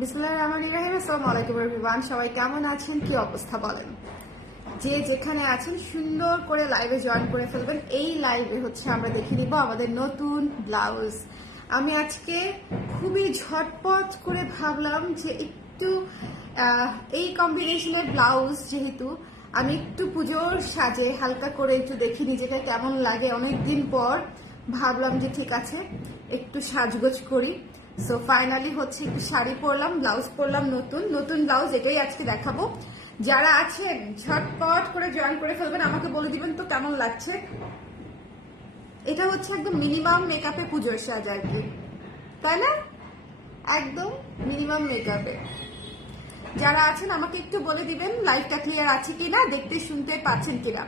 বিসমিল্লাহির রহমানির রহিম। আসসালামু আলাইকুম এভরিওয়ান, সবাই কেমন আছেন, কি অবস্থা বলেন? যে যেখানে আছেন সুন্দর করে লাইভে জয়েন করে ফেলবেন। এই লাইভে হচ্ছে আমরা দেখে নিব আমাদের নতুন ব্লাউজ। আমি আজকে খুবই ঝটপট করে ভাবলাম যে একটু এই কম্বিনেশনের ব্লাউজ, যেহেতু আমি একটু পুজোর সাজে হালকা করে একটু দেখি নিজেকে কেমন লাগে, অনেকদিন পর ভাবলাম যে ঠিক আছে একটু সাজগোজ করি। সো ফাইনালি হচ্ছে একটু শাড়ি পরলাম, ব্লাউজ পরলাম, নতুন নতুন ব্লাউজ, এটাই আজকে দেখাবো। যারা আছেন ঝটপট করে জয়েন করে ফেলবেন, আমাকে বলে দিবেন তো কেমন লাগছে। এটা হচ্ছে একদম মিনিমাম মেকআপে পুজোর সাজ আর কি, তাই না? একদম মিনিমাম মেকআপে যারা আছেন আমাকে একটু বলে দিবেন লাইভটা ক্লিয়ার আছে কিনা, দেখতে শুনতে পাচ্ছেন কিনা।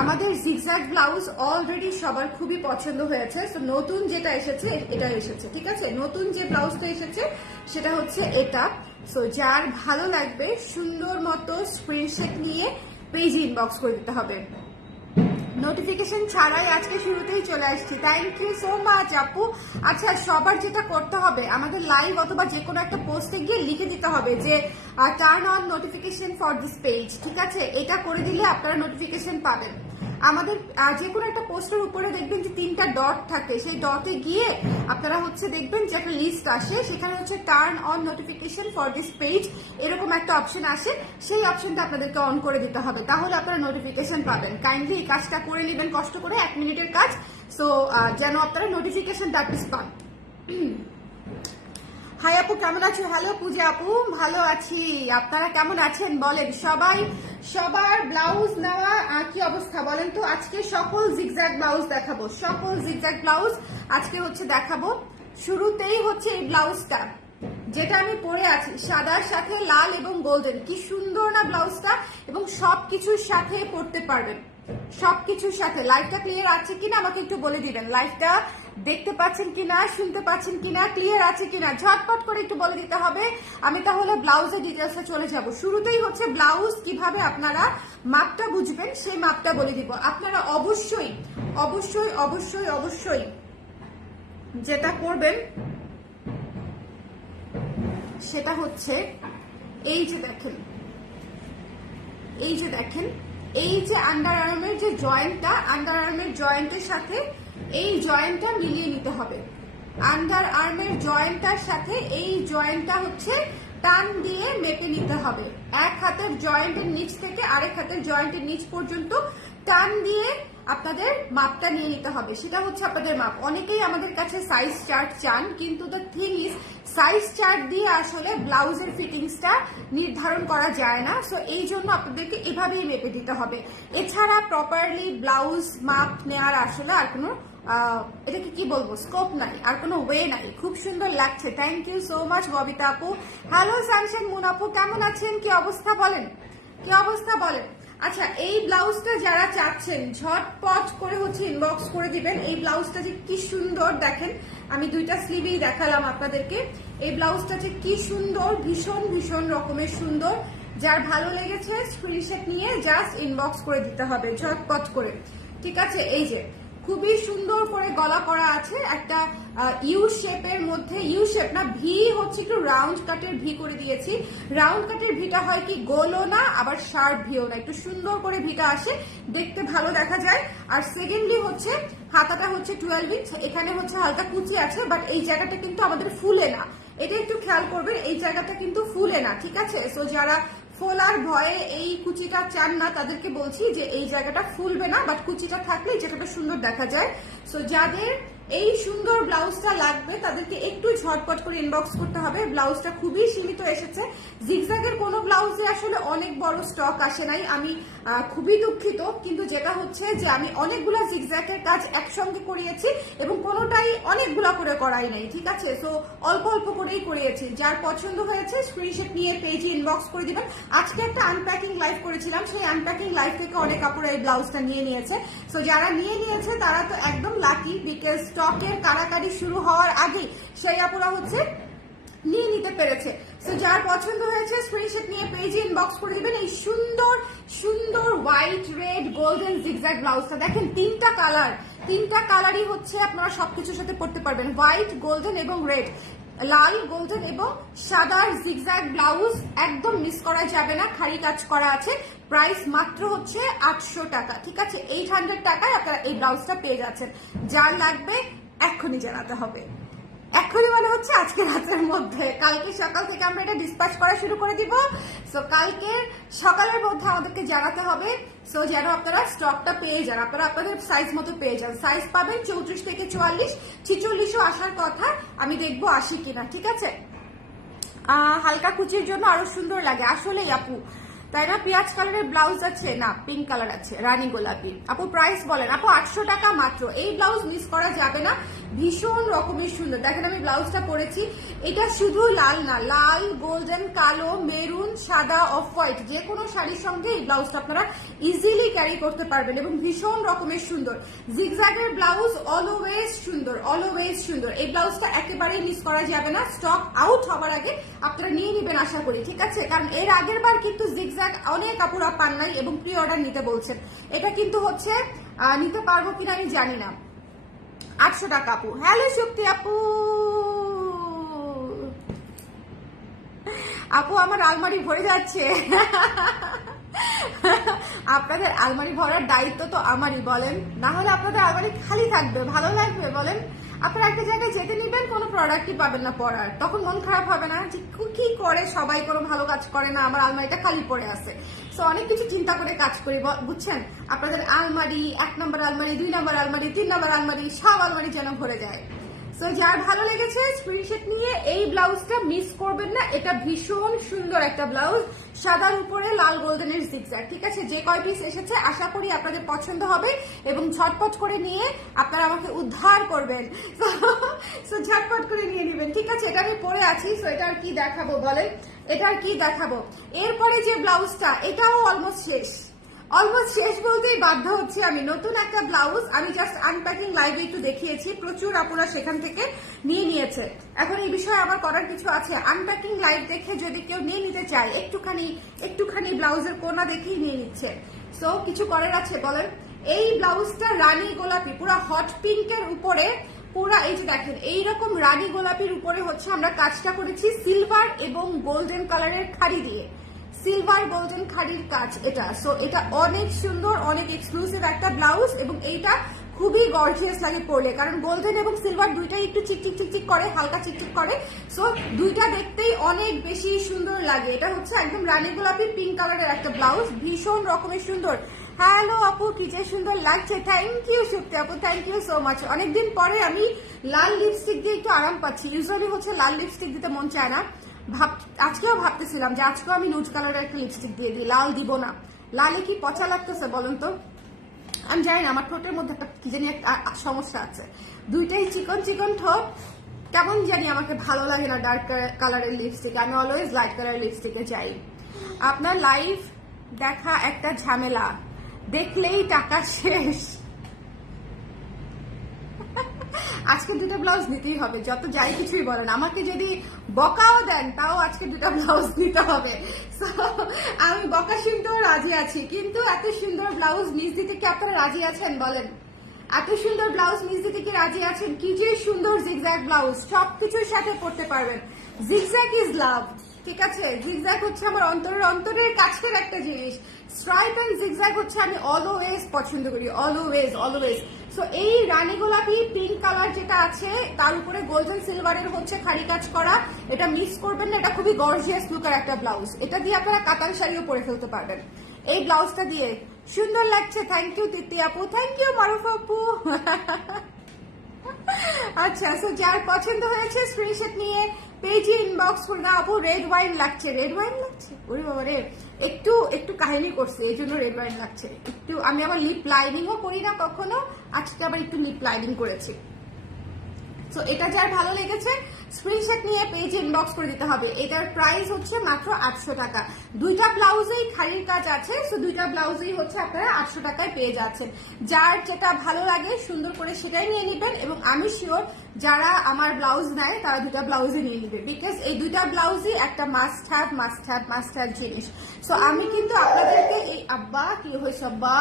আমাদের জিগজ্যাগ ব্লাউজ অলরেডি সবার খুবই পছন্দ হয়েছে। সো নতুন যেটা এসেছে এটা এসেছে, ঠিক আছে? নতুন যে ব্লাউজটা এসেছে সেটা হচ্ছে এটা। সো যার ভালো লাগবে সুন্দর মতো স্ক্রিনশট নিয়ে পেজে ইনবক্স করে দিতে হবে। নোটিফিকেশন ছাড়াই আজকে শুরুতেই চলে আসছি, থ্যাংক ইউ সো মাচ আপু। আচ্ছা, সবার যেটা করতে হবে আমাদের লাইভ অথবা যে কোনো একটা পোস্টে গিয়ে লিখে দিতে হবে যে turn on notification for this page, ঠিক আছে? এটা করে দিলে আপনারা নোটিফিকেশন পাবেন। আমাদের যে কোনো একটা পোস্টের উপরে দেখবেন যে 3টা ডট থাকে, সেই ডটে গিয়ে আপনারা হচ্ছে দেখবেন যে একটা লিস্ট আসে, সেখানে হচ্ছে turn on notification for this page এরকম একটা অপশন আসে, সেই অপশনটা আপনাদেরকে অন করে দিতে হবে, তাহলে আপনারা নোটিফিকেশন পাবেন। কাইন্ডলি এই কাজটা করে নেবেন, কষ্ট করে 1 মিনিটের কাজ। সো যেন আপনারা নোটিফিকেশন দ্যাট ইজ পান। হাই আপু, কেমন আছো? হ্যালো পূজা আপু, ভালো আছি। আপনারা কেমন আছেন বলেন? সবাই সবার ব্লাউজ নেওয়া কি অবস্থা বলেন তো? আজকে সকল জিগজ্যাগ ব্লাউজ দেখাবো, সকল জিগজ্যাগ ব্লাউজ আজকে হচ্ছে দেখাবো। শুরুতেই হচ্ছে এই ব্লাউজটা যেটা আমি পরে আছি, সাদার সাথে লাল এবং গোল্ডেন, কি সুন্দর না ব্লাউজটা, এবং সবকিছুর সাথে পরতে পারবেন, সবকিছুর সাথে। লাইভটা ক্লিয়ার আছে কিনা আমাকে একটু বলে দিবেন, লাইভটা দেখতে পাচ্ছেন কিনা, শুনতে পাচ্ছেন কিনা, ক্লিয়ার আছে কিনা, ঝটপট করে একটু বলে দিতে হবে। আমি তাহলে ব্লাউজের ডিটেলসে চলে যাব। শুরুতেই হচ্ছে ব্লাউজ কিভাবে আপনারা মাপটা বুঝবেন সেই মাপটা বলে দিব। আপনারা অবশ্যই অবশ্যই অবশ্যই অবশ্যই যেটা করবেন সেটা হচ্ছে এই যে দেখেন, এই যে দেখেন, এই যে আন্ডার আর্মের যে জয়েন্টটা, আন্ডার আর্মের জয়েন্টের সাথে এই জয়েন্টটা মিলিয়ে নিতে হবে। আন্ডার আর্মের জয়েন্টটার সাথে এই জয়েন্টটা হচ্ছে টান দিয়ে মেপে নিতে হবে। এক হাতের জয়েন্টের নিচ থেকে আরেক হাতের জয়েন্টের নিচ পর্যন্ত টান দিয়ে আপনাদের মাপটা নিয়ে নিতে হবে, সেটা হচ্ছে আপনাদের মাপ। অনেকেই আমাদের কাছে সাইজ চার্ট চান, কিন্তু the thing is size chart দিয়ে আসলে ব্লাউজের ফিটিংসটা নির্ধারণ করা যায় না। সো এই জন্য আপনাদেরকে এভাবেই মেপে দিতে হবে। এছাড়া প্রপারলি ব্লাউজ মাপ নেওয়ার আসলে আর কোনো এটাকে কি বলবো, স্কোপ নাই, আর কোনো ওয়ে নাই। খুব সুন্দর লাগছে, thank you so much Babita আপু। হ্যালো সানশাইন মুন আপু, কেমন আছেন, কি অবস্থা বলেন, কি অবস্থা বলেন? আচ্ছা, এই ব্লাউজটা যারা চাচ্ছেন ঝটপট করে হচ্ছে ইনবক্স করে দিবেন। এই ব্লাউজটা যে কি সুন্দর দেখেন, আমি দুইটা স্লিভেই দেখালাম আপনাদেরকে। এই ব্লাউজটা যে কি সুন্দর, ভীষণ ভীষণ রকমের সুন্দর। যার ভালো লেগেছে স্ক্রিনশট নিয়ে জাস্ট ইনবক্স করে দিতে হবে ঝটপট করে, ঠিক আছে? এই যে খুবই সুন্দর করে গলা করা আছে, একটা ইউ শেপের মধ্যে, ইউ শেপ না, ভি হচ্ছে একটু রাউন্ড কাটের ভি করে দিয়েছি। রাউন্ড কাটের ভিটা হয় কি গোলও না আবার শার্প ভিও না, একটু সুন্দর করে ভিটা আসে, দেখতে ভালো দেখা যায়। আর সেকেন্ডলি হচ্ছে হাতাটা হচ্ছে 12 ইঞ্চ, এখানে হচ্ছে হালকা কুচি আছে, বাট এই জায়গাটা কিন্তু আমাদের ফুলে না, এটা একটু খেয়াল করবেন, এই জায়গাটা কিন্তু ফুলে না, ঠিক আছে? সো যারা ফোলার ভয়ে এই কুচিটা চান না তাদেরকে বলছি যে এই জায়গাটা ফুলবে না, বাট কুচিটা থাকলে যেটা সুন্দর দেখা যায়। সো যাদের এই সুন্দর ব্লাউজটা লাগবে তাদেরকে একটু ঝটপট করে ইনবক্স করতে হবে। ব্লাউজটা খুবই সীমিত এসেছে, জিগজ্যাগের কোনো ব্লাউজে আসলে অনেক বড় স্টক আসে নাই, আমি খুবই দুঃখিত। কিন্তু যেটা হচ্ছে যে আমি অনেকগুলা জিগজ্যাগের কাজ একসঙ্গে করিয়েছি এবং কোনোটাই অনেকগুলা করে করাই নাই, ঠিক আছে? সো অল্প অল্প করেই করিয়েছি। যার পছন্দ হয়েছে স্ক্রিনশট নিয়ে পেজে ইনবক্স করে দিবেন। আজকে একটা আনপ্যাকিং লাইভ করেছিলাম, সেই আনপ্যাকিং লাইভ থেকে অনেক আপুরা এই ব্লাউজটা নিয়ে নিয়েছে। সো যারা নিয়ে নিয়েছে তারা তো একদম লাকি, বিকজ স্টকের কারাকারি শুরু হওয়ার আগে সেই আপুরা হচ্ছে নিয়ে নিতে পেরেছে। সো যার পছন্দ হয়েছে স্ক্রিনশট নিয়ে পেজে ইনবক্স করে দিবেন। এই সুন্দর সুন্দর হোয়াইট, রেড, গোল্ডেন জিগজ্যাগ ব্লাউজটা দেখেন, 3টা কালার, 3টা কালারই হচ্ছে আপনারা সবকিছুর সাথে পরতে পারবেন, হোয়াইট, গোল্ডেন এবং রেড। লাল গোল্ডেন এবং সাদার জিগজ্যাগ ব্লাউজ, একদম মিস করা যাবে না, খাড়ি কাজ করা আছে। প্রাইস মাত্র হচ্ছে 800 টাকা, ঠিক আছে? 800 টাকায় আপনারা এই ব্লাউজটা পেয়ে যাচ্ছেন। যার লাগবে এক্ষুনি জানাতে হবে, এখনই মানে হচ্ছে আজকে রাতের মধ্যে। কালকে সকাল থেকে আমরা এটা ডিসপ্যাচ করা শুরু করে দিব। সো কালকে সকালের মধ্যে আমাদেরকে জানাতে হবে, সো যেন আপনারা স্টকটা পেয়ে যান, আপনারা আপনাদের সাইজ মতো পেয়ে যান। সাইজ পাবেন 34 থেকে 44, 46ও আসার কথা, আমি দেখবো আসি কিনা, ঠিক আছে? হালকা কুচির জন্য আরো সুন্দর লাগে আসলেই আপু, তাই না? পেঁয়াজ কালারের ব্লাউজ আছে না, পিঙ্ক কালার আছে, রানী গোলাপি। আপু প্রাইস বলেন। আপু 800 টাকা মাত্র, এই ব্লাউজ মিস করা যাবে না, ভীষণ রকমের সুন্দর। দেখেন আমি ব্লাউজটা পরেছি, এটা শুধু লাল না, লাল, গোল্ডেন, কালো, মেরুন, সাদা, অফ হোয়াইট, যে কোনো শাড়ির সঙ্গে এই ব্লাউজটা আপনারা ইজিলি ক্যারি করতে পারবেন এবং ভীষণ রকমের সুন্দর। জিগজ্যাগের ব্লাউজ অলওয়েজ সুন্দর, অলওয়েজ সুন্দর। এই ব্লাউজটা একেবারেই মিস করা যাবে না, স্টক আউট হবার আগে আপনারা নিয়ে নেবেন আশা করি, ঠিক আছে? কারণ এর আগের বার কিন্তু জিগজ্যাগ অনেক আপুরা পান নাই এবং প্রি অর্ডার নিতে বলছেন। এটা কিন্তু হচ্ছে নিতে পারবো কিনা আমি জানি না। 800 টাকা আপু। হ্যালো শক্তি আপু, আপু আমার আলমারি ভরে যাচ্ছে। আপনাদের আলমারি ভরার দায়িত্ব তো আমারই, বলেন? না হলে আপনাদের আলমারি খালি থাকবে, ভালো লাগবে বলেন? আপনারা একটা জায়গায় যেতে নিবেন, কোনো প্রোডাক্টই পাবেন না পরার, তখন মন খারাপ হবে না যে কি করে সবাই কোনো ভালো কাজ করে না, আমার আলমারিটা খালি পড়ে আছে। সো অনেক কিছু চিন্তা করে কাজ করি, বুঝছেন? আপনাদের আলমারি, 1 নম্বর আলমারি, 2 নম্বর আলমারি, 3 নম্বর আলমারি, সব আলমারি যেন ভরে যায়। সো যার ভালো লেগেছে স্ক্রিনশট নিয়ে এই ব্লাউজটা মিস করবেন না, এটা ভীষণ সুন্দর একটা ব্লাউজ, সাদার উপরে লাল গোল্ডেনের জিগজ্যাগ, ঠিক আছে? যে কয় পিস এসেছে আশা করি আপনাদের পছন্দ হবে এবং ঝটপট করে নিয়ে আপনারা আমাকে উদ্ধার করবেন। সো ঝটপট করে নিয়ে নেবেন, ঠিক আছে? এটা আমি পরে আছি, সো এটা আর কি দেখাবো বলেন? এটা আর কি দেখাবো? এরপরে যে ব্লাউজটা, এটাও অলমোস্ট শেষ, অলমোস্ট শেষ বলতেই বাধ্য হচ্ছে আমি। নতুন একটা ব্লাউজ, আমি জাস্ট আনপ্যাকিং লাইভে একটু দেখিয়েছি, প্রচুর আপুরা সেখান থেকে নিয়ে নিয়েছে। এখন এই বিষয়ে আমার করার কিছু আছে, আনপ্যাকিং লাইভ দেখে যদি কেউ নিয়ে নিতে চায়, একটুখানি ব্লাউজের কোনা দেখেই নিয়ে নিচ্ছে। সো কিছু করার আছে বলেন? এই ব্লাউজটা রানী গোলাপি, পুরো হট পিঙ্কের উপরে, পুরা এই যে দেখেন এইরকম রানী গোলাপির উপরে হচ্ছে আমরা কাজটা করেছি সিলভার এবং গোল্ডেন কালারের খাড়ি দিয়ে, সিলভার গোল্ডেন খাড়ির কাজ এটা। সো এটা অনেক সুন্দর, অনেক এক্সক্লুসিভ একটা ব্লাউজ এবং এইটা খুবই গর্জিয়াস লাগে পরলে, কারণ গোল্ডেন এবং সিলভার দুইটাই একটু চিকচিক করে, হালকা চিকচিক করে। সো দুইটা দেখতেই অনেক বেশি সুন্দর লাগে। এটা হচ্ছে একদম রানী গোলাপি পিঙ্ক কালারের একটা ব্লাউজ, ভীষণ রকমের সুন্দর। হ্যালো আপু, কি যে সুন্দর লাগছে, থ্যাংক ইউ শক্তি আপু, থ্যাংক ইউ সো মাচ। অনেকদিন পরে আমি লাল লিপস্টিক দিয়ে একটু আরাম পাচ্ছি, ইউজুয়ালি হচ্ছে লাল লিপস্টিক দিতে মন চায় না, আজকেও ভাবতেছিলাম যে আজকেও আমি নুড কালারের একটা লিপস্টিক দিয়ে দিই, লাল দিব না। লালে কি পচা লাগতেছে বলুন তো? আমি জানি না, আমার ঠোঁটের মধ্যে একটা কি জানি একটা সমস্যা আছে, দুইটাই চিকন ঠোঁট, কেমন জানি আমাকে ভালো লাগে না ডার্ক কালারের লিপস্টিক, আমি অলওয়েজ লাইট কালারের লিপস্টিকে যাই। আপনার লাইভ দেখা একটা ঝামেলা, দেখলেই টাকা শেষ। আজকে দুটো ব্লাউজ নিতেই হবে, যত যাই কিছুই বলেন, আমাকে যদি বকাও দেন তাও আজকে দুটো ব্লাউজ নিতে হবে। আমি বকা শুনতেও রাজি আছি, কিন্তু এত সুন্দর ব্লাউজ মিস দিতে কি আপনারা রাজি আছেন বলেন? এত সুন্দর ব্লাউজ মিস দিতে কি রাজি আছেন? কি যে সুন্দর জিগজ্যাগ ব্লাউজ, সবকিছুর সাথে পড়তে পারবেন। জিগজ্যাগ ইজ লাভ, ঠিক আছে? জিগজ্যাগ হচ্ছে আমার অন্তরের কাছের একটা জিনিস। স্ট্রাইপ এন্ড জিগজ্যাগ হচ্ছে আমি অলওয়েজ পছন্দ করি, অলওয়েজ। সো এই রানী গোলাপি পিঙ্ক কালার যেটা আছে, তার উপরে গোল্ডেন সিলভারের হচ্ছে খাড়ি কাজ করা, এটা মিস করবেন না, এটা খুবই গর্জিয়াস লুকের একটা ব্লাউজ। এটা দিয়ে আপনারা কাতান শাড়িও পরে ফেলতে পারবেন এই ব্লাউজটা দিয়ে, সুন্দর লাগছে। থ্যাংক ইউ তিতি আপু, থ্যাংক ইউ মারুফ আপু। আচ্ছা, সো যার পছন্দ হয়েছে স্ক্রিনশট নিয়ে পেজে ইনবক্স করুন। আপু রেড ওয়াইন লাগছে, ওরে বাবা রে, একটু কাহিনী করছে এই জন্য রেড ওয়াইন লাগছে। একটু আমি আবার লিপ লাইনিংও করি না কখনো, আজকে আবার একটু লিপ লাইনিং করেছি। সো এটা যার ভালো লেগেছে স্ক্রিনশট নিয়ে পেজে ইনবক্স করে দিতে হবে। এটার প্রাইস হচ্ছে মাত্র 800 টাকা। দুইটা ব্লাউজেই খাড়ির কাজ আছে, সো দুইটা ব্লাউজেই হচ্ছে আপনারা 800 টাকায় পেয়ে যাচ্ছেন। যার যেটা ভালো লাগে সুন্দর করে সেটাই নিয়ে নেবেন এবং আমি শিওর যারা আমার ব্লাউজ নেয় তারা দুটা ব্লাউজই নিয়ে নেবে, বিকজ এই দুইটা ব্লাউজই একটা মাস্ট হ্যাভ জিনিস। সো আমি কিন্তু আপনাদেরকে এই আব্বা কি হয়েছে, আব্বা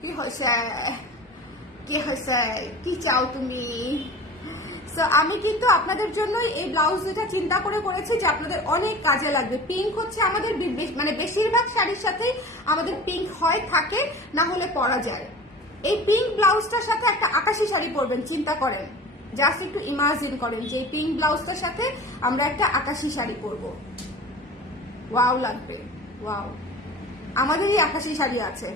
কি হয়েছে, কি চাও তুমি? তো আমি কিন্তু আপনাদের জন্য এই ব্লাউজ দুটা চিন্তা করে করেছি যে আপনাদের অনেক কাজে লাগবে। পিঙ্ক হচ্ছে আমাদের মানে বেশিরভাগ শাড়ির সাথেই আমাদের পিঙ্ক হয় থাকে, না হলে পরা যায়। এই পিঙ্ক ব্লাউজটার সাথে একটা আকাশি শাড়ি পরবেন, চিন্তা করেন, জাস্ট একটু ইমাজিন করেন যে এই পিঙ্ক ব্লাউজটার সাথে আমরা একটা আকাশি শাড়ি পরবো। ওয়াও লাগবে, ওয়াও। আমাদেরই আকাশি শাড়ি আছে,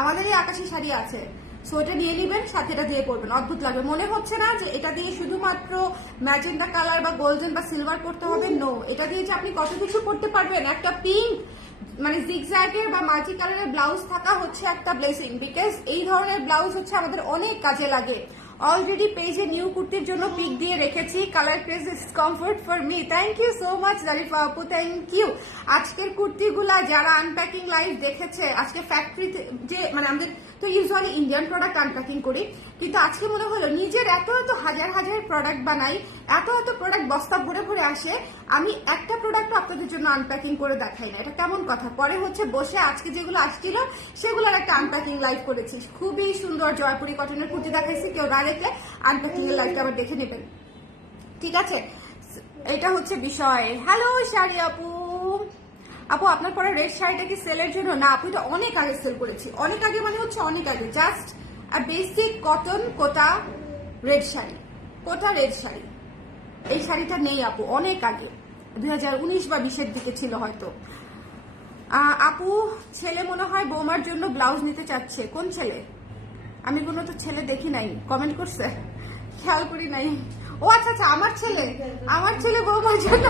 আমাদেরই আকাশি শাড়ি আছে। সো এটা নিয়ে নেবেন, সাথে এটা দিয়ে পরবেন, অদ্ভুত লাগবে। মনে হচ্ছে না যে এটা দিয়ে শুধুমাত্র ম্যাজেন্টা কালার বা গোল্ডেন বা সিলভার করতে হবে, নো, এটা দিয়ে যে আপনি কত কিছু করতে পারবেন। একটা পিঙ্ক মানে জিগজ্যাগের বা মাল্টি কালারের ব্লাউজ থাকা হচ্ছে একটা ব্লেসিং, বিকজ এই ধরনের ব্লাউজ হচ্ছে আমাদের অনেক কাজে লাগে। অলরেডি পেজে নিউ কুর্তির জন্য পিক দিয়ে রেখেছি, colour craze is comfort for me. Thank you so much Zarifa আপু, থ্যাংক ইউ। আজকের কুর্তিগুলা যারা আনপ্যাকিং লাইভ দেখেছে, আজকে ফ্যাক্টরিতে যে মানে আমাদের তো ইউজুয়ালি ইন্ডিয়ান প্রোডাক্ট আনপ্যাকিং করি, কিন্তু আজকে মনে হলো নিজের এত এত হাজার হাজার প্রোডাক্ট বানাই, এত এত প্রোডাক্ট বস্তা ভরে ভরে আসে, আমি একটা প্রোডাক্ট আপনাদের জন্য আনপ্যাকিং করে দেখাই না, এটা কেমন কথা। পরে হচ্ছে বসে আজকে যেগুলো আসছিল সেগুলোর একটা আনপ্যাকিং লাইভ করেছি, খুবই সুন্দর জয়পুরি কটনের কুর্তি দেখাইছি। কেউ না দেখলে আনপ্যাকিং এর লাইভটা আবার দেখে নেবেন, ঠিক আছে। এটা হচ্ছে বিষয়। হ্যালো শাড়ি আপু, আপু আপনার পরে রেড শাড়িটা কি সেলের জন্য? না আপু, এটা অনেক আগে সেল করেছি, অনেক আগে মানে হচ্ছে অনেক আগে। জাস্ট বেসিক কটন কোটা রেড শাড়ি, কোটা রেড শাড়ি। এই শাড়িটা নেই আপু, অনেক আগে 2019 বা 20-এর দিকে ছিল হয়তো। আপু ছেলে মনে হয় বৌমার জন্য ব্লাউজ নিতে চাচ্ছে, কোন ছেলে? আমি কোনো তো ছেলে দেখি নাই, কমেন্ট করছে, খেয়াল করি নাই। ও আচ্ছা আচ্ছা, আমার ছেলে বৌমার জন্য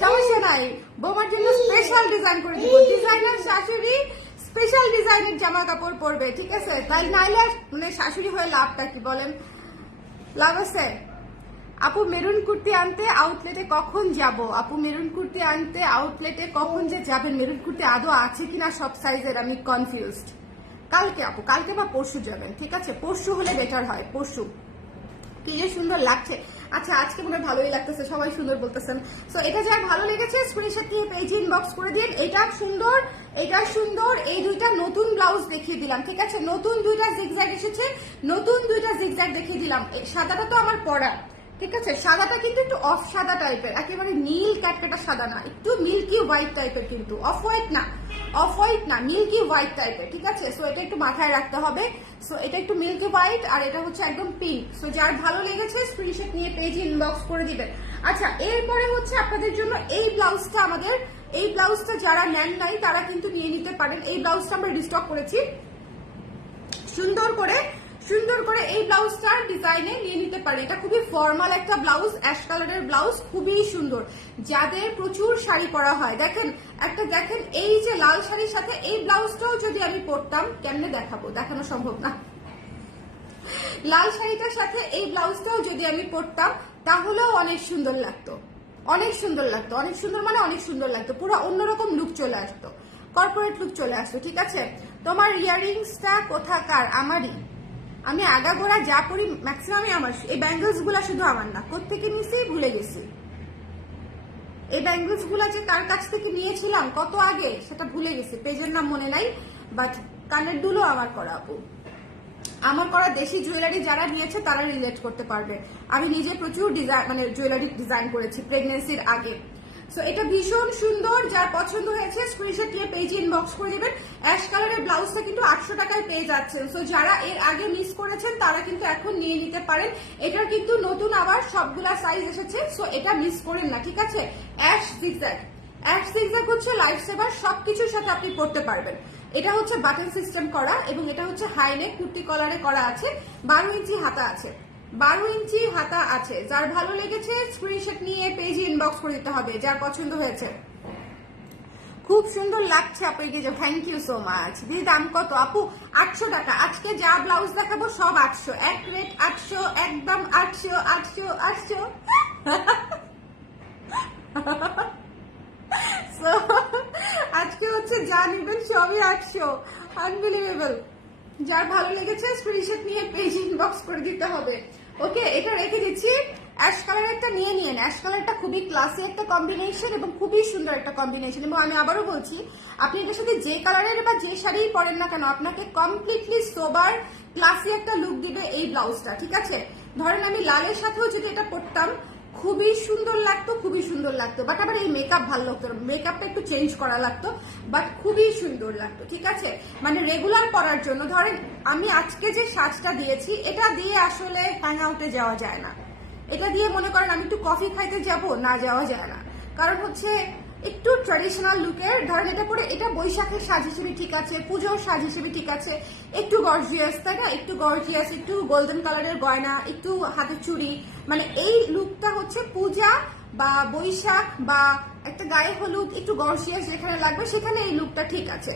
সমস্যা নাই, বৌমার জন্য স্পেশাল ডিজাইন করে দিব। ডিজাইনার শাশুড়ি স্পেশাল ডিজাইনের জামা কাপড় পরবে, ঠিক আছে। তাই নাইলে মানে শাশুড়ি হয়ে লাভটা কি বলেন, লাভ আছে? আপু মেরুন কুর্তি আনতে আউটলেটে কখন যাব? আপু মেরুন কুর্তি আনতে আউটলেটে কখন যে যাবেন, মেরুন কুর্তি আদৌ আছে কিনা সব সাইজের, আমি কনফিউজড। কালকে আপু, কালকে বা পরশু যাবেন, ঠিক আছে। পরশু হলে বেটার হয়, পরশু। কি যে সুন্দর লাগছে। আচ্ছা আজকে মনে ভালোই লাগতেছে, সবাই সুন্দর বলতেছেন। সো এটা যার ভালো লেগেছে স্ক্রিনশট নিয়ে পেজে ইনবক্স করে দিন। এটা সুন্দর, এটা সুন্দর। এই দুইটা নতুন ব্লাউজ দেখিয়ে দিলাম, ঠিক আছে। নতুন দুইটা জিগজ্যাগ এসেছে, নতুন দুইটা জিগজ্যাগ দেখিয়ে দিলাম। সাদাটা তো আমার পরা, ঠিক আছে। সাদাটা কিন্তু একটু অফ সাদা টাইপের, একেবারে নীল কাটকাটা সাদা না, একটু মিল্কি হোয়াইট টাইপের, কিন্তু অফ হোয়াইট না, অফ হোয়াইট না, মিল্কি হোয়াইট টাইপের, ঠিক আছে। সো এটা একটু মাথায় রাখতে হবে। সো এটা একটু মিল্কি হোয়াইট আর এটা হচ্ছে একদম পিঙ্ক। সো যার ভালো লেগেছে স্ক্রিনশট নিয়ে পেজে ইনবক্স করে দিবেন। আচ্ছা এরপরে হচ্ছে আপনাদের জন্য এই ব্লাউজটা, আমাদের এই ব্লাউজটা যারা নেন নাই তারা কিন্তু নিয়ে নিতে পারেন। এই ব্লাউজটা আমরা রিস্টক করেছি, সুন্দর করে এই ব্লাউজটার ডিজাইনে নিয়ে নিতে পারে। এটা খুবই ফর্মাল একটা ব্লাউজ, অ্যাশ কালারের ব্লাউজ, খুবই সুন্দর। যাদের প্রচুর শাড়ি পরা হয়, দেখেন একটা, দেখেন এই যে লাল শাড়ির সাথে এই ব্লাউজটাও যদি আমি পরতাম, কেমনে দেখাবো, দেখানো সম্ভব না। লাল শাড়িটার সাথে এই ব্লাউজটাও যদি আমি পরতাম তাহলেও অনেক সুন্দর লাগতো, অনেক সুন্দর লাগতো, অনেক সুন্দর মানে অনেক সুন্দর লাগতো, পুরো অন্যরকম লুক চলে আসতো, কর্পোরেট লুক চলে আসতো, ঠিক আছে। তোমার ইয়াররিংসটা কোথাকার? আমারই, আমি আগাগোড়া যা পরি ম্যাক্সিমামই আমার। এই ব্যাঙ্গলস গুলা শুধু আমার না, কোত্থেকে নিয়েছি ভুলে গেছি। এই ব্যাঙ্গলস গুলা যে কার কাছ থেকে নিয়েছিলাম কত আগে সেটা ভুলে গেছি, পেজের নাম মনে নাই। বাট কানের দুলও আমার করা আপু, আমার করা দেশি জুয়েলারি যারা নিয়েছে তারা রিলেট করতে পারবে। আমি নিজে প্রচুর ডিজাইন মানে জুয়েলারি ডিজাইন করেছি প্রেগনেন্সির আগে। সো এটা ভীষণ সুন্দর, যার পছন্দ হয়েছে স্ক্রিনশট নিয়ে পেজে ইনবক্স করে দিবেন। অ্যাশ কালারের ব্লাউজটা কিন্তু 800 টাকায় পেয়ে যাচ্ছেন। সো যারা এর আগে মিস করেছেন তারা কিন্তু এখন নিয়ে নিতে পারেন। এটার কিন্তু নতুন আবার সবগুলা সাইজ এসেছে, সো এটা মিস করেন না, ঠিক আছে। অ্যাশ জিগজ্যাগ, অ্যাশ জিগজ্যাগ হচ্ছে লাইফ সেভার, সবকিছুর সাথে আপনি পড়তে পারবেন। এটা হচ্ছে বাটন সিস্টেম করা এবং এটা হচ্ছে হাইনেক কুর্তি কলারে করা আছে। 12 ইঞ্চি হাতা আছে, 12 ইঞ্চি হাতা আছে। যার ভালো লেগেছে স্ক্রিনশট নিয়ে পেজে ইনবক্স করে দিতে হবে, যার পছন্দ হয়েছে। খুব সুন্দর লাগছে আপু, থ্যাংক ইউ সো মাচ। দিদি দাম কত আপু? 800 টাকা। আজকে যা ব্লাউজ দেখাবো সব 800, এক রেট 800, একদম 800 800 800। আজকে হচ্ছে যা নিবেন সবই 800, আনবিলিভেবল। যার ভালো লেগেছে স্ক্রিনশট নিয়ে পেজ ইনবক্স করে দিতে হবে। ওকে, এটা রেখে দিচ্ছি। অ্যাশ কালারটা নিয়ে নিন, অ্যাশ কালারটা খুবই ক্লাসি একটা কম্বিনেশন এবং খুবই সুন্দর একটা কম্বিনেশন। এবং আমি আবারও বলছি, আপনি এটার সাথে যে কালারের বা যে শাড়ি পরেন না কেন, আপনাকে কমপ্লিটলি সোবার ক্লাসি একটা লুক দিবে এই ব্লাউজটা, ঠিক আছে। ধরেন আমি লালের সাথেও যদি এটা পরতাম খুবই সুন্দর লাগতো, খুবই সুন্দর লাগতো। বাট আবার এই মেকআপ ভালো লাগতো, মেকআপটা একটু চেঞ্জ করা লাগতো, বাট খুবই সুন্দর লাগতো। ঠিক আছে, মানে রেগুলার পরার জন্য। ধরেন আমি আজকে যে সাজটা দিয়েছি, এটা দিয়ে আসলে হ্যাং আউটে যাওয়া যায় না। এটা দিয়ে মনে করেন আমি একটু কফি খাইতে যাব, না যাওয়া যায় না। কারণ হচ্ছে একটু ট্র্যাডিশনাল লুকের, ধরেন এটা পরে এটা বৈশাখের সাজ হিসেবে ঠিক আছে, পুজোর সাজ হিসেবে ঠিক আছে, একটু গর্জিয়াস, তাই না? একটু গর্জিয়াস, একটু গোল্ডেন কালারের গয়না, একটু হাতে চুড়ি, মানে এই লুকটা হচ্ছে পূজা বা বৈশাখ বা একটা গায়ে হলুদ, একটু গর্জিয়াস যেখানে লাগবে সেখানে এই লুকটা ঠিক আছে।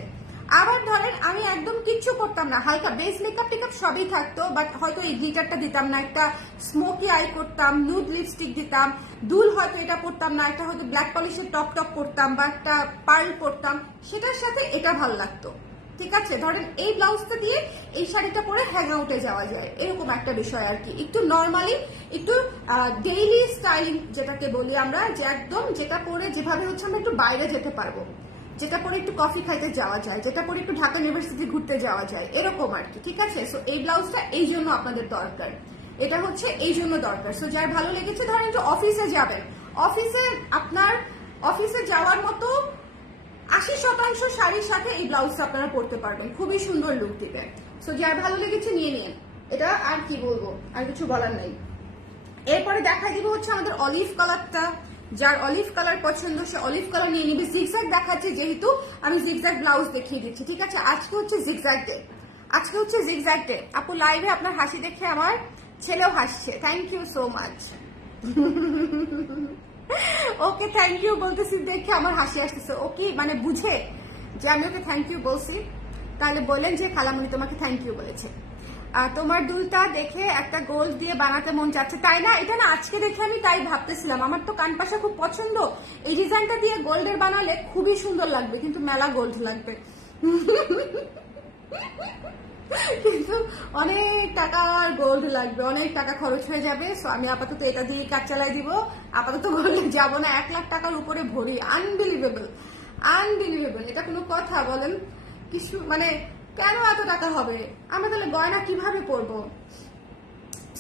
আবার ধরেন আমি একদম কিচ্ছু করতাম না, হালকা বেস মেকআপ টেকআপ সবই থাকতো, বাট হয়তো এই গ্লিটারটা দিতাম না, একটা স্মোকি আই করতাম, নুড লিপস্টিক দিতাম, দুল হয়তো এটা পরতাম না, একটা হয়তো ব্ল্যাক পলিশের টপ টপ পরতাম বা একটা পার্ল পরতাম, সেটার সাথে এটা ভালো লাগতো। ঠিক আছে, ধরেন এই ব্লাউজটা দিয়ে এই শাড়িটা পরে হ্যাং আউটে যাওয়া যায়, এরকম একটা বিষয় আর কি। একটু নর্মালি, একটু ডেইলি স্টাইলিং যেটাকে বলি আমরা, যে একদম যেটা পরে যেভাবে হচ্ছে আমরা একটু বাইরে যেতে পারবো, যেটা পরে একটু কফি খাইতে যাওয়া যায়, যেটা পরে একটু ঢাকা ইউনিভার্সিটি ঘুরতে যাওয়া যায়, এরকম আর কি। ঠিক আছে, সো এই ব্লাউজটা এই জন্য আপনাদের দরকার, এটা হচ্ছে এই জন্য দরকার। সো যার ভালো লেগেছে, ধরেন একটু অফিসে যাবেন, অফিসে আপনার অফিসে যাওয়ার মতো 80% শাড়ির সাথে এই ব্লাউজটা আপনারা পরতে পারবেন, খুবই সুন্দর লুক দিবে। সো যার ভালো লেগেছে নিয়ে নিন, এটা আর কি বলবো, আর কিছু বলার নেই। এরপরে দেখাই দিব হচ্ছে আমাদের অলিভ কালারটা, যার অলিভ কালার পছন্দ সে অলিভ কালার নিয়ে নিবে। জিগজ্যাগ দেখাচ্ছে যেহেতু আমি জিগজ্যাগ ব্লাউজ দেখিয়ে দিচ্ছি। ঠিক আছে, আজকে হচ্ছে জিগজ্যাগ ডে, আজকে হচ্ছে জিগজ্যাগ ডে। আপু লাইভে আপনার হাসি দেখে আমার ছেলেও হাসছে, thank you so much. Okay thank you বলতেছি দেখে আমার হাসি আসতেছে। ওকে মানে বুঝে যে আমি ওকে থ্যাংক ইউ বলছি, তাহলে বললেন যে খালামণি তোমাকে থ্যাংক ইউ বলেছে। তোমার দুলটা দেখে একটা গোল্ড দিয়ে বানাতে মন চাচ্ছে, তাই না? এটা না আজকে দেখে আমি তাই ভাবতেছিলাম, আমার তো কানপাশা খুব পছন্দ, এই ডিজাইনটা দিয়ে গোল্ডের বানালে খুবই সুন্দর লাগবে, কিন্তু মেলা গোল্ড লাগবে, কিন্তু অনেক টাকা আর গোল্ড লাগবে, অনেক টাকা খরচ হয়ে যাবে। সো আমি আপাতত এটা দিয়ে কাজ চালাই দিব, আপাতত গোল্ডে যাবো না। 1 লাখ টাকার উপরে ভরি, আনবিলিভেবল, আনবিলিভেবল। এটা কোনো কথা বলেন? কিছু মানে কেন এত টাকা হবে, আমরা তাহলে গয়না কিভাবে পরবো?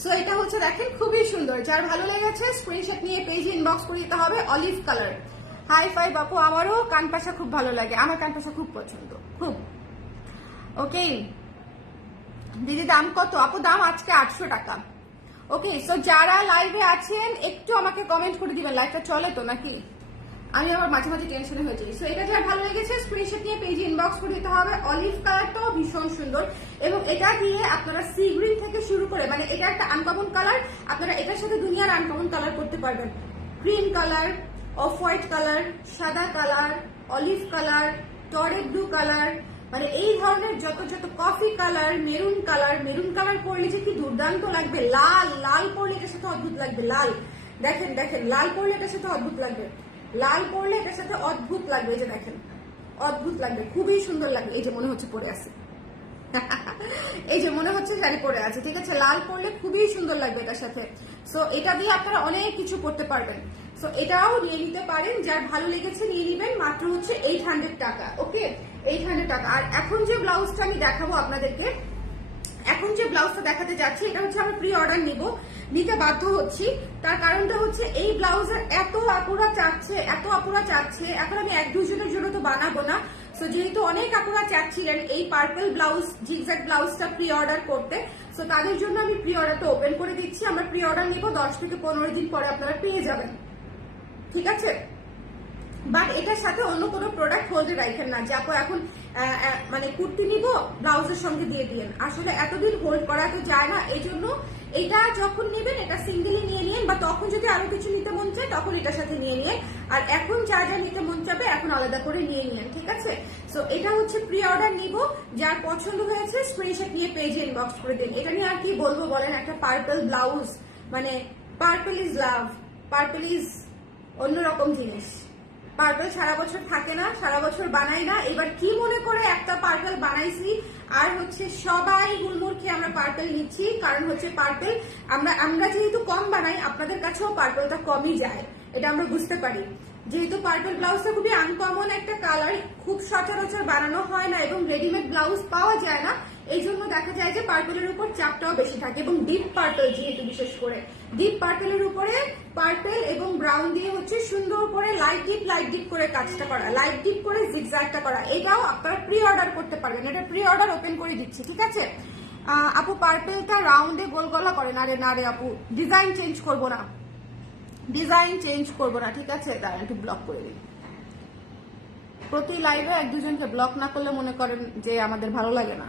সো এটা হচ্ছে দেখেন খুবই সুন্দর, যার ভালো লেগেছে স্ক্রিনশট নিয়ে পেজে ইনবক্স করে দিতে হবে। অলিভ কালার, হাই ফাই বাপু, আমারও কানপাশা খুব ভালো লাগে, আমার কানপাশা খুব পছন্দ, খুব। ওকে দিদি দাম কত? আপু দাম আজকে 800 টাকা। ওকে, সো যারা লাইভে আছেন একটু আমাকে কমেন্ট করে দিবেন, লাইভটা চলে তো নাকি? আমি আবার মাঝে মাঝে টেনশনে হয়ে যাই। সো এটা যার ভালো লেগেছে স্ক্রিনশট নিয়ে পেজে ইনবক্স করে দিতে হবে। অলিভ কালারটাও ভীষণ সুন্দর, এবং এটা দিয়ে আপনারা সি গ্রিন থেকে শুরু করে, মানে এটা একটা আনকমন কালার, আপনারা এটার সাথে দুনিয়ার আনকমন কালার করতে পারবেন। Cream colour, off white colour, সাদা কালার, অলিভ কালার, টরে ব্লু কালার, মানে এই ধরনের যত যত coffee colour, maroon colour, maroon colour পরলে যে কি দুর্দান্ত লাগবে, লাল লাল পরলে এটার সাথে অদ্ভুত লাগবে, লাল দেখেন দেখেন, লাল পরলে এটার সাথে অদ্ভুত লাগবে, লাল পরলে এটার সাথে অদ্ভুত লাগবে, এই যে দেখেন অদ্ভুত লাগবে, খুবই সুন্দর লাগবে। এই যে মনে হচ্ছে পরে আছে, এই যে মনে হচ্ছে শাড়ি পরে আছে। ঠিক আছে, লাল পরলে খুবই সুন্দর লাগবে এটার সাথে। সো এটা দিয়ে আপনারা অনেক কিছু করতে পারবেন। সো এটাও নিয়ে নিতে পারেন, যার ভালো লেগেছে নিয়ে নিবেন। মাত্র হচ্ছে 800 টাকা। ওকে, 800 টাকা। আর এখন যে ব্লাউজটা আমি দেখাবো আপনাদেরকে, এখন যে ব্লাউজটা দেখাতে যাচ্ছি, এটা হচ্ছে আমি প্রি অর্ডার নিতে বাধ্য হচ্ছি। তার কারণটা হচ্ছে এই ব্লাউজের এত আপুরা চাচ্ছে, এত আপুরা চাচ্ছে, এখন আমি 1-2 জনের জন্য তো বানাবো না। সো যেহেতু অনেক আপুরা চাচ্ছিলেন এই পার্পল ব্লাউজ, জিগজ্যাগ ব্লাউজটা প্রি অর্ডার করতে, সো তাদের জন্য আমি প্রি অর্ডারটা ওপেন করে দিচ্ছি। আমরা প্রি অর্ডার নিব, 10 থেকে 15 দিন পরে আপনারা পেয়ে যাবেন। ঠিক আছে, বাট এটার সাথে অন্য কোনো প্রোডাক্ট হোল্ডে রাখেন না, যে আপু এখন মানে কুর্তি নিব ব্লাউজের সঙ্গে দিয়ে দিন, আসলে এতদিন হোল্ড করা তো যায় না। এই জন্য এটা যখন নেবেন এটা সিঙ্গেলি নিয়ে নিন, বা তখন যদি আরো কিছু নিতে মন চায় তখন এটার সাথে নিয়ে নিন। আর এখন যা যা নিতে মন চাবে এখন আলাদা করে নিয়ে নিন। ঠিক আছে, সো এটা হচ্ছে প্রি অর্ডার নিব, যার পছন্দ হয়েছে স্ক্রিনশট নিয়ে পেজে ইনবক্স করে দিন। এটা নিয়ে আর কি বলবো বলেন, একটা পার্পল ব্লাউজ, মানে purple is love, purple is অন্যরকম জিনিস। পার্পল সারা বছর থাকে না, সারা বছর বানাই না, এবার কি মনে করে একটা পার্পল বানাইছি। আর হচ্ছে সবাই হুড়মুড় খেয়ে আমরা পার্পল নিচ্ছি, কারণ হচ্ছে পার্পল আমরা যেহেতু কম বানাই, আপনাদের কাছেও পার্পলটা কমই যায়। এটা আমরা বুঝতে পারি। যেহেতু পার্পল ব্লাউজটা খুবই আনকমন একটা কালার, খুব সচরাচর বানানো হয় না এবং রেডিমেড ব্লাউজ পাওয়া যায় না, এই জন্য দেখা যায় যে পার্পলের উপর চাপটাও বেশি থাকে এবং ডিপ পার্পল, যেহেতু বিশেষ করে ডিপ পার্পলের উপরে পার্পল এবং ব্রাউন দিয়ে হচ্ছে সুন্দর করে লাইট ডিপ করে কাজটা করা, লাইট ডিপ করে জিগজ্যাগটা করা। এটাও আপনারা প্রি অর্ডার করতে পারবেন, এটা প্রি অর্ডার ওপেন করে দিচ্ছি, ঠিক আছে। আপু পার্পলটা রাউন্ডে গোল গলা করে না রে আপু, ডিজাইন চেঞ্জ করবো না, ঠিক আছে। দাঁড়ান একটু ব্লক করে দিই। প্রতি লাইভে এক দুজনকে ব্লক না করলে মনে করেন যে আমাদের ভালো লাগে না।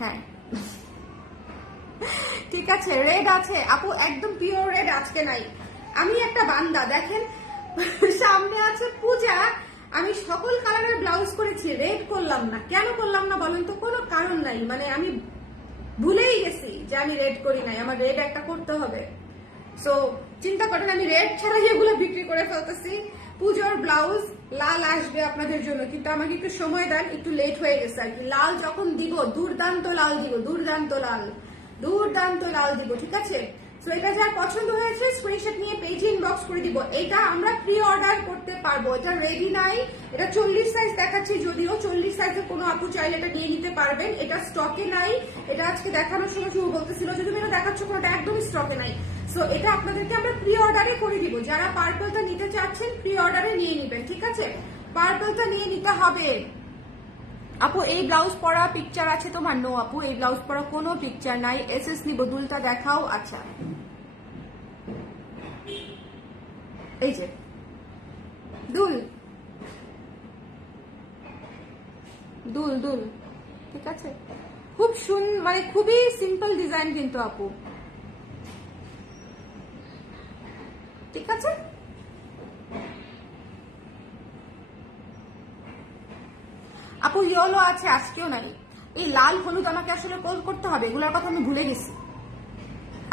হ্যাঁ ঠিক আছে। রেড আছে আপু, একদম পিওর রেড আজকে নাই। আমি একটা বান্দা, দেখেন সামনে আছে পূজা, আমি সকল কালারের ব্লাউজ করেছি, রেড করলাম না। কেন করলাম না বলেন তো? কোনো কারণ নাই, মানে আমি ভুলেই গেছি যে আমি রেড করি নাই, আমার রেড একটা করতে হবে। সো চিন্তা করেন আমি রেড ছাড়া এগুলো বিক্রি করে ফেলতেছি। পুজোর ব্লাউজ লাল আসবে আপনাদের জন্য, কিন্তু আমাকে একটু সময় দেন, একটু লেট হয়ে গেছে আর কি। লাল যখন দিব দুর্দান্ত লাল দিব, দুর্দান্ত লাল দিব, ঠিক আছে। তো এটা যার পছন্দ হয়েছে স্ক্রিনশট নিয়ে পেজে ইনবক্স করে দিব। এটা আমরা প্রি অর্ডার করতে পারবো, এটা রেডি নাই। এটা 40 সাইজ দেখাচ্ছি, যদিও 40 সাইজের কোনো আপু চাইলে এটা নিয়ে নিতে পারবেন, এটা স্টকে নাই। এটা আজকে দেখানোর সময় শুরু বলতেছিল যে তুমি এটা দেখাচ্ছ, কোনোটা একদমই স্টকে নাই। সো এটা আপনাদেরকে আমরা প্রি অর্ডারে করে দিব। যারা পার্পলটা নিতে চাচ্ছেন প্রি অর্ডারে নিয়ে নিবেন, ঠিক আছে। পার্পলটা নিয়ে নিতে হবে। আপু এই ব্লাউজ পরা পিকচার আছে তোমার? নো আপু, এই ব্লাউজ পরা কোনো পিকচার নাই। এসএস নিব, দুলটা দেখাও। আচ্ছা এই যে দুল, ঠিক আছে। খুব মানে খুবই সিম্পল ডিজাইন কিন্তু আপু, ঠিক আছে। আপু ইয়েলো আছে, আজকেও নাই। এই লাল হলুদ আমাকে আসলে কল করতে হবে, এগুলোর কথা আমি ভুলে গেছি।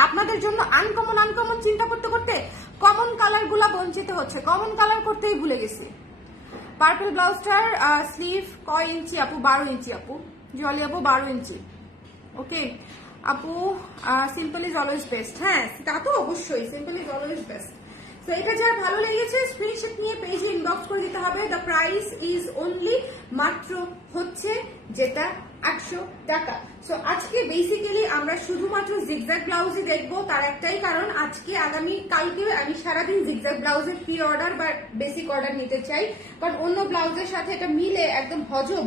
আপনাদের জন্য আনকমন চিন্তা করতে করতে কমন কালার গুলা বঞ্চিত হচ্ছে, কমন কালার করতেই ভুলে গেছি। পার্পল ব্লাউজটার স্লিভ কয় ইঞ্চি আপু? 12 ইঞ্চি আপু, জলি আপু 12 ইঞ্চি। ওকে আপু, সিম্পল ইজ অলওয়েজ বেস্ট। হ্যাঁ তা তো অবশ্যই, সিম্পল ইজ অলওয়েজ বেস্ট। তো এটা যার ভালো লেগেছে স্ক্রিনশট নিয়ে পেজে ইনবক্স করে দিতে হবে। দ্য প্রাইস ইজ অনলি, মাত্র হচ্ছে যেটা 800 টাকা। সো আজকে বেসিক্যালি আমরা শুধুমাত্র জিগজ্যাগ ব্লাউজই দেখবো, তার একটাই কারণ আজকে আগামী কালকে আমি সারাদিন জিগজ্যাগ ব্লাউজের প্রি অর্ডার বা বেসিক অর্ডার নিতে চাই, কারণ অন্য ব্লাউজের সাথে এটা মিলে একদম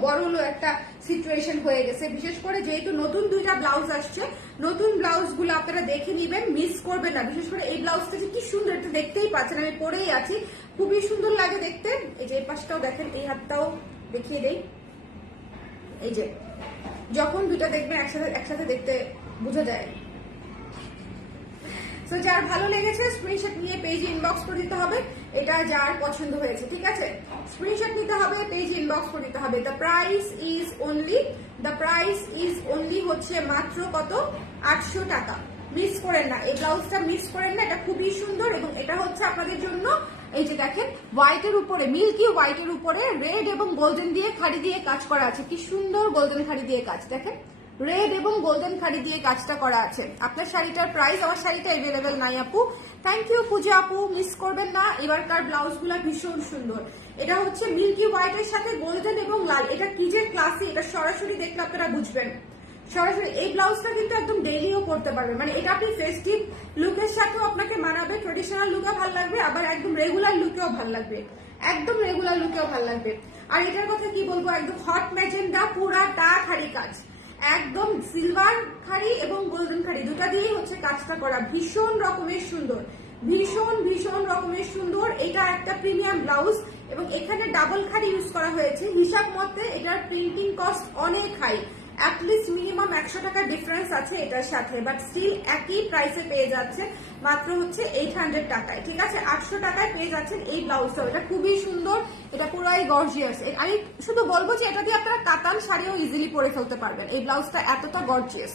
বড়লো একটা সিচুয়েশন হয়ে গেছে। বিশেষ করে যেহেতু নতুন 2টা ব্লাউজ আসছে, নতুন ব্লাউজ গুলো আপনারা দেখে নিবেন, মিস করবেন না। বিশেষ করে এই ব্লাউজটা যে কি সুন্দর, এটা দেখতেই পাচ্ছেন, আমি পরেই আছি, খুবই সুন্দর লাগে দেখতে। এই যে এই পাশটাও দেখেন, এই হাতটাও দেখিয়ে দেই। এই যে যখন দুটা দেখবেন একসাথে দেখতে বোঝা যায়। সো যার ভালো লেগেছে স্ক্রিনশট নিয়ে পেজে ইনবক্স করে দিতে হবে। এটা যার পছন্দ হয়েছে, ঠিক আছে, স্ক্রিনশট নিতে হবে, পেজে ইনবক্স করে দিতে হবে। দ্য প্রাইস ইজ অনলি হচ্ছে মাত্র কত? 800 টাকা। মিস করেন না, এই ব্লাউজটা মিস করেন না, এটা খুবই সুন্দর। এবং এটা হচ্ছে আপনাদের জন্য, এই যে দেখেন হোয়াইটের উপরে, মিল্কি হোয়াইটের উপরে রেড এবং গোল্ডেন দিয়ে খাড়ি দিয়ে কাজ করা আছে। কি সুন্দর গোল্ডেন খাড়ি দিয়ে কাজ, দেখেন রেড এবং গোল্ডেন খাড়ি দিয়ে কাজটা করা আছে। আপনার শাড়িটার প্রাইস, আমার শাড়িটা অ্যাভেলেবেল নাই আপু। থ্যাংক ইউ পূজা আপু, মিস করবেন না। এবারকার ব্লাউজ গুলা ভীষণ সুন্দর। এটা হচ্ছে মিল্কি হোয়াইটের সাথে গোল্ডেন এবং লাল, এটা কি যে ক্লাসি, এটা সরাসরি দেখলে আপনারা বুঝবেন। সরাসরি এই ব্লাউজটা কিন্তু একদম ডেইলিও পরতে পারবেন, মানে এটা আপনি ফেস্টিভ লুকের সাথেও আপনাকে মানাবে, ট্রেডিশনাল লুকও ভালো লাগবে, আবার একদম রেগুলার লুকেও ভালো লাগবে, আর এটার কথা কি বলবো, একদম হট ম্যাজেন্ডা পুরাটা খাড়ি কাজ, একদম সিলভার খাড়ি এবং গোল্ডেন খাড়ি দুটা দিয়েই হচ্ছে কাজটা করা। ভীষণ রকমের সুন্দর। এটা একটা প্রিমিয়াম ব্লাউজ এবং এখানে ডাবল খাড়ি ইউজ করা হয়েছে। হিসাব মতে এটার প্রিন্টিং কস্ট অনেক হাই, অ্যাটলিস্ট মিনিমাম 100 টাকা ডিফারেন্স আছে এটার সাথে, বাট স্টিল একই প্রাইসে পেয়ে যাচ্ছে মাত্র হচ্ছে 800 টাকায়, ঠিক আছে। 800 টাকায় পেয়ে যাচ্ছেন এই ব্লাউজটা, এটা খুবই সুন্দর, এটা পুরোই গর্জিয়াস। আমি শুধু বলবো যে এটা দিয়ে আপনারা কাতান শাড়িও ইজিলি পরে ফেলতে পারবেন। এই ব্লাউজটা এতটা গর্জিয়াস,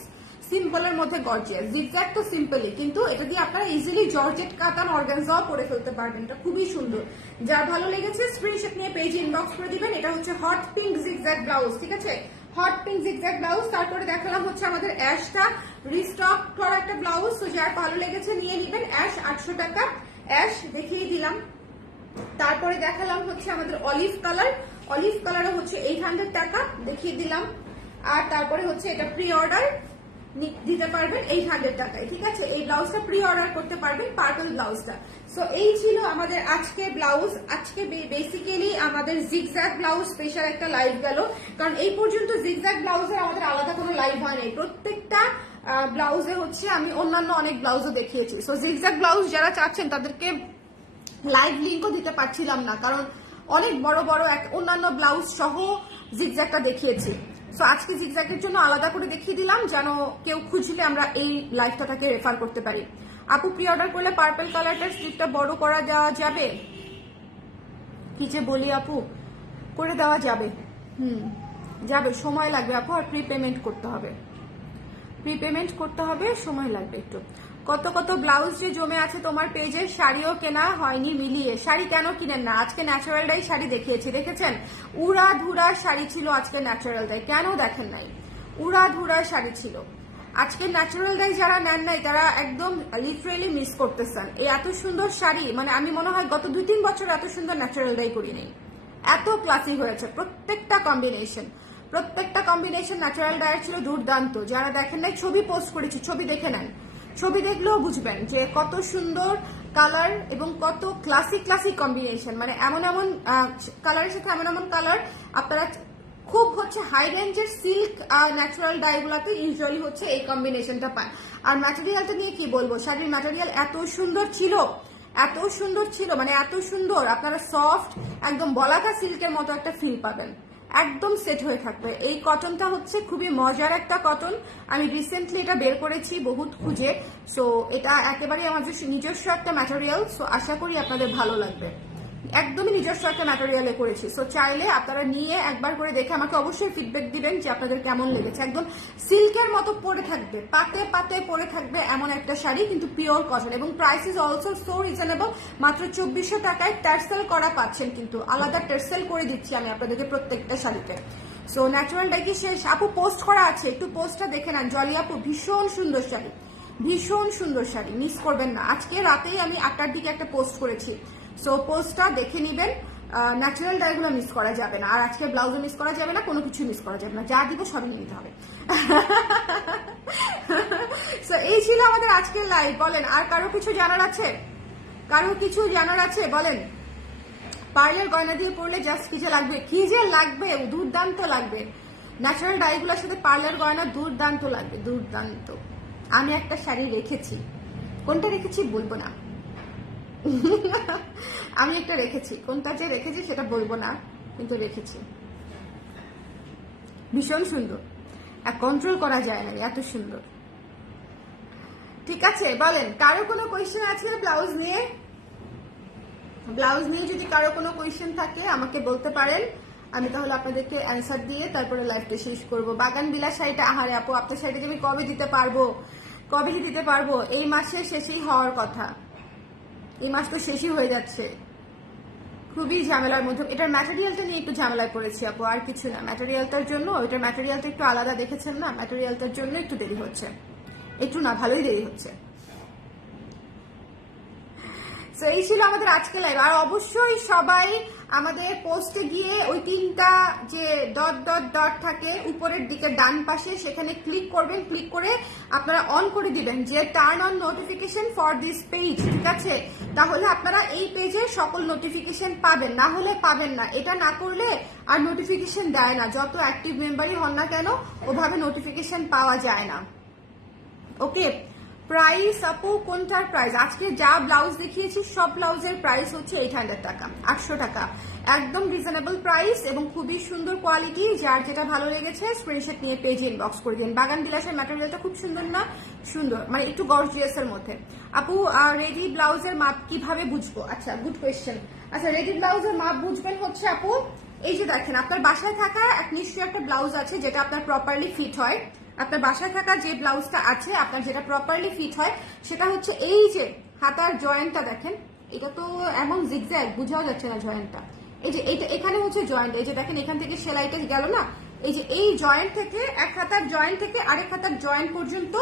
সিম্পলের মধ্যে গর্জিয়াস, জিগজ্যাগ তো সিম্পলই, কিন্তু এটা দিয়ে আপনারা ইজিলি জর্জেট কাতান অর্গানজাও পরে ফেলতে পারবেন। এটা খুবই সুন্দর। যার ভালো লেগেছে স্ক্রিনশট নিয়ে পেজে ইনবক্স করে দিবেন। এটা হচ্ছে হট পিঙ্ক জিগজ্যাগ ব্লাউজ, ঠিক আছে, হট পিঙ্ক জিগজ্যাগ ব্লাউজ। তারপরে দেখালাম হচ্ছে আমাদের অ্যাশটা রিস্টক করা একটা ব্লাউজ। তো যার ভালো লেগেছে নিয়ে নিবেন। অ্যাশ 800 টাকা, অ্যাশ দেখিয়ে দিলাম, তারপরে দেখালাম হচ্ছে আমাদের অলিভ কালার, অলিভ কালারও হচ্ছে 800 টাকা দেখিয়ে দিলাম, আর তারপরে হচ্ছে এটা প্রি অর্ডার দিতে পারবেন 800 টাকায়, ঠিক আছে। এই ব্লাউজটা প্রি অর্ডার করতে পারবেন, পার্পল ব্লাউজটা। সো এই ছিল আমাদের আজকে ব্লাউজ। আজকে বেসিক্যালি আমাদের জিগজ্যাগ ব্লাউজ স্পেশাল একটা লাইভ গেল, কারণ এই পর্যন্ত জিগজ্যাগ ব্লাউজের আমাদের আলাদা কোনো লাইভ হয় নাই। প্রত্যেকটা ব্লাউজে হচ্ছে আমি অন্যান্য অনেক ব্লাউজও দেখিয়েছি। সো জিগজ্যাগ ব্লাউজ যারা চাচ্ছেন তাদেরকে লাইভ লিঙ্কও দিতে পারছিলাম না, কারণ অনেক বড় বড় অন্যান্য ব্লাউজ সহ জিগজ্যাগটা দেখিয়েছি। সো আজকে জিগজ্যাগের জন্য আলাদা করে দেখিয়ে দিলাম, যেন কেউ খুঁজলে আমরা এই লাইভটা তাকে রেফার করতে পারি। আপু প্রি অর্ডার করলে পার্পল কালারটার স্লিপটা বড় করা দেওয়া যাবে? কি যে বলি আপু, করে দেওয়া যাবে, যাবে, সময় লাগবে আপু, আর প্রি পেমেন্ট করতে হবে, প্রি পেমেন্ট করতে হবে, সময় লাগবে একটু। কত কত ব্লাউজ যে জমে আছে তোমার পেজে, শাড়িও কেনা হয়নি মিলিয়ে। শাড়ি কেন কিনেন না? আজকে ন্যাচারাল ডাই শাড়ি দেখিয়েছি, দেখেছেন? উড়া ধুরা শাড়ি ছিল আজকে ন্যাচারাল ডাই, কেন দেখেন নাই? উড়া ধুরা শাড়ি ছিল আজকে ন্যাচারাল ডাই। যারা নেন নাই তারা একদম লিটারেলি মিস করতেছেন। এই এত সুন্দর শাড়ি, মানে আমি মনে হয় গত 2-3 বছর এত সুন্দর ন্যাচারাল ডাই করি নেই, এত ক্লাসিক হয়েছে প্রত্যেকটা কম্বিনেশন। প্রত্যেকটা কম্বিনেশন ন্যাচারাল ডায়ার ছিল দুর্দান্ত। যারা দেখেন নাই ছবি পোস্ট করেছি, ছবি দেখে নেন, ছবি দেখলেও বুঝবেন যে কত সুন্দর কালার এবং কত ক্লাসিক ক্লাসিক কম্বিনেশন। মানে এমন এমন কালারের সাথে এমন এমন কালার আপনারা খুব হচ্ছে হাই রেঞ্জের সিল্ক আর ন্যাচারাল ডাইগুলাতে ইউজুয়ালি হচ্ছে এই কম্বিনেশনটা পান। আর ম্যাটেরিয়ালটা নিয়ে কি বলবো, শাড়ির ম্যাটেরিয়াল এত সুন্দর ছিল, এত সুন্দর ছিল, মানে এত সুন্দর, আপনারা সফট একদম বলাকা সিল্কের মতো একটা ফিল পাবেন, একদম সেট হয়ে থাকবে। এই কটনটা হচ্ছে খুবই মজার একটা কটন, আমি রিসেন্টলি এটা বের করেছি বহুত খুঁজে। সো এটা একেবারেই আমার নিজস্ব একটা ম্যাটেরিয়াল, সো আশা করি আপনাদের ভালো লাগবে। একদমই নিজস্ব একটা ম্যাটেরিয়ালে করেছি। সো চাইলে আপনারা নিয়ে একবার করে দেখে আমাকে অবশ্যই ফিডব্যাক দিবেন যে আপনাদের কেমন লেগেছে। একদম সিল্কের মতো পরে থাকবে, পাতে পাতে পরে থাকবে এমন একটা শাড়ি, কিন্তু পিওর কটন, এবং price is also so reasonable. মাত্র 2400 টাকায় টার্সেল করা পাচ্ছেন, কিন্তু আলাদা টার্সেল করে দিচ্ছি আমি আপনাদেরকে প্রত্যেকটা শাড়িতে। সো ন্যাচারাল ডাই শেষ আপু পোস্ট করা আছে, একটু পোস্টটা দেখে নেন। জলি আপু ভীষণ সুন্দর শাড়ি, ভীষণ সুন্দর শাড়ি, মিস করবেন না। আজকে রাতেই আমি 8টার দিকে একটা পোস্ট করেছি, সো পোস্টটা দেখে নিবেন। ন্যাচারাল ডাইগুলো মিস করা যাবে না, আর আজকে ব্লাউজও মিস করা যাবে না, কোনো কিছু মিস করা যাবে না, যা দিব সবই নিয়ে নিতে হবে। সো এই ছিল আমাদের আজকের লাইভ। বলেন আর কারো কিছু জানার আছে? কারো কিছু জানার আছে বলেন? পার্লের গয়না দিয়ে পরলে জাস্ট কি যে লাগবে, কি যে লাগবে, দুর্দান্ত লাগবে। ন্যাচারাল ডাইগুলোর সাথে পার্লের গয়না দুর্দান্ত লাগবে, দুর্দান্ত। আমি একটা শাড়ি রেখেছি, কোনটা রেখেছি বলবো না। আমি একটা রেখেছি, কোনটা যে রেখেছি সেটা বলবো না, কিন্তু রেখেছি, ভীষণ সুন্দর, কন্ট্রোল করা যায় না, এত সুন্দর। ঠিক আছে, বলেন কারো কোনো কোয়েশ্চেন আছে ব্লাউজ নিয়ে? ব্লাউজ নিয়ে যদি কারো কোনো কোয়েশ্চেন থাকে আমাকে বলতে পারেন, আমি তাহলে আপনাদেরকে অ্যান্সার দিয়ে তারপরে লাইভটা শেষ করবো। বাগান বিলাস শাড়িটা, আহারে আপু আপনার শাড়িটা আমি কবে দিতে পারবো, কবে দিতে পারবো? এই মাসের শেষেই হওয়ার কথা, এই মাস তো শেষই হয়ে যাচ্ছে, খুবই ঝামেলার মধ্যে। এটার ম্যাটেরিয়ালটা নিয়ে একটু ঝামেলায় পড়েছি আপু, আর কিছু না। ম্যাটেরিয়ালটার জন্য, ওইটার ম্যাটেরিয়ালটা একটু আলাদা, দেখেছেন না, ম্যাটেরিয়ালটার জন্য একটু দেরি হচ্ছে, একটু না ভালোই দেরি হচ্ছে। তো এই ছিল আমাদের আজকে লাইভ। আর অবশ্যই সবাই আমাদের পোস্টে গিয়ে ওই 3টা যে ডট ডট ডট থাকে উপরের দিকে ডান পাশে, সেখানে ক্লিক করবেন, ক্লিক করে আপনারা অন করে দিবেন যে turn on notification for this page, ঠিক আছে? তাহলে আপনারা এই পেজের সকল নোটিফিকেশন পাবেন, না হলে পাবেন না। এটা না করলে আর নোটিফিকেশন দেয় না, যত অ্যাক্টিভ মেম্বারই হন না কেন ওভাবে নোটিফিকেশন পাওয়া যায় না। ওকে, প্রাইস আপু কোনটার প্রাইস? আজকে যা ব্লাউজ দেখিয়েছি সব ব্লাউজের প্রাইস হচ্ছে 800 টাকা, 800 টাকা, একদম রিজনেবল প্রাইস এবং খুবই সুন্দর কোয়ালিটি। যার যেটা ভালো লেগেছে স্ক্রিনশট নিয়ে পেজে ইনবক্স করে দিন। বাগান বিলাসের ম্যাটেরিয়ালটা খুব সুন্দর না? সুন্দর, মানে একটু গর্জিয়াস এর মধ্যে। আপু রেডি ব্লাউজের মাপ কিভাবে বুঝবো? আচ্ছা, গুড কোয়েশ্চেন। আচ্ছা, রেডি ব্লাউজের মাপ বুঝবেন হচ্ছে আপু, এই যে দেখেন আপনার বাসায় থাকা নিশ্চয়ই একটা ব্লাউজ আছে যেটা আপনার প্রপারলি ফিট হয়। আপনার বাসায় থাকা যে ব্লাউজটা আছে আপনার যেটা প্রপারলি ফিট হয় সেটা হচ্ছে এই যে হাতার জয়েন্টটা দেখেন, এটা তো এমন জিগজ্যাগ বোঝাও যাচ্ছে না জয়েন্টটা, এই যে এইটা এখানে হচ্ছে জয়েন্ট, এই যে দেখেন এখান থেকে সেলাইটা গেল না, এই যে এই জয়েন্ট থেকে এক হাতার জয়েন্ট থেকে আরেক হাতার জয়েন্ট পর্যন্ত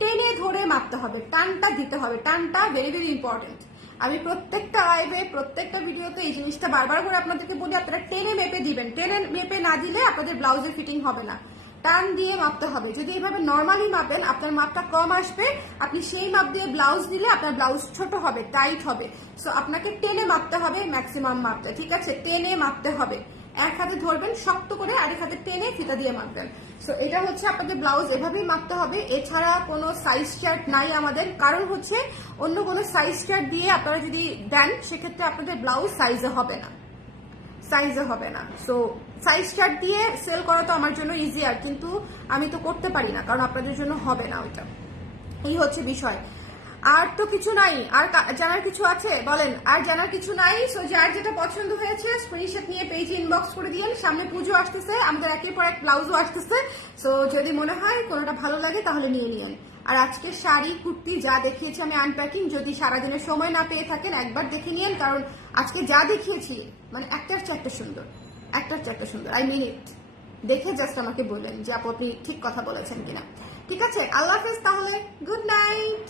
টেনে ধরে মাপতে হবে, টানটা দিতে হবে, টানটা ভেরি ভেরি ইম্পর্টেন্ট। আমি প্রত্যেকটা লাইভে প্রত্যেকটা ভিডিওতে এই জিনিসটা বারবার করে আপনাদেরকে বলি, আপনারা টেনে মেপে দিবেন। টেনে মেপে না দিলে আপনাদের ব্লাউজের ফিটিং হবে না, টান দিয়ে মাপতে হবে। যদি এইভাবে নর্মালি মাপেন আপনার মাপটা কম আসবে, আপনি সেই মাপ দিয়ে ব্লাউজ দিলে আপনার ব্লাউজ ছোট হবে, টাইট হবে। সো আপনাকে টেনে মাপতে হবে, ম্যাক্সিমাম মাপটা, ঠিক আছে? টেনে মাপতে হবে, এক হাতে ধরবেন শক্ত করে, আরেক হাতে টেনে ফিতা দিয়ে মাপবেন। সো এটা হচ্ছে আপনাদের ব্লাউজ, এভাবেই মাপতে হবে। এছাড়া কোনো সাইজ চার্ট নাই আমাদের, কারণ হচ্ছে অন্য কোনো সাইজ চার্ট দিয়ে আপনারা যদি দেন সেক্ষেত্রে আপনাদের ব্লাউজ সাইজে হবে না, সাইজে হবে না। সো সাইজ চার্ট দিয়ে সেল করা তো আমার জন্য ইজিয়ার, কিন্তু আমি তো করতে পারি না, কারণ আপনাদের জন্য হবে না ওইটা। এই হচ্ছে বিষয়। আর তো কিছু নাই, আর জানার কিছু আছে বলেন? আর জানার কিছু নাই। সো যার যেটা পছন্দ হয়েছে স্ক্রিনশট নিয়ে পেজে ইনবক্স করে দিয়েন। সামনে পুজো আসতেছে, আমাদের একের পর এক ব্লাউজও আসতেছে। সো যদি মনে হয় কোনোটা ভালো লাগে তাহলে নিয়ে নিন। আর আজকে শাড়ি কুর্তি যা দেখিয়েছি আমি আনপ্যাকিং, যদি সারাদিনের সময় না পেয়ে থাকেন একবার দেখে নিন, কারণ আজকে যা দেখিয়েছি মানে একটার চেয়ে একটা সুন্দর, একটার চেয়ে একটা সুন্দর। আই মিন ইট। দেখে জাস্ট আমাকে বললেন যে আপনি ঠিক কথা বলেছেন কিনা। ঠিক আছে, আল্লাহ হাফেজ, তাহলে গুড নাইট।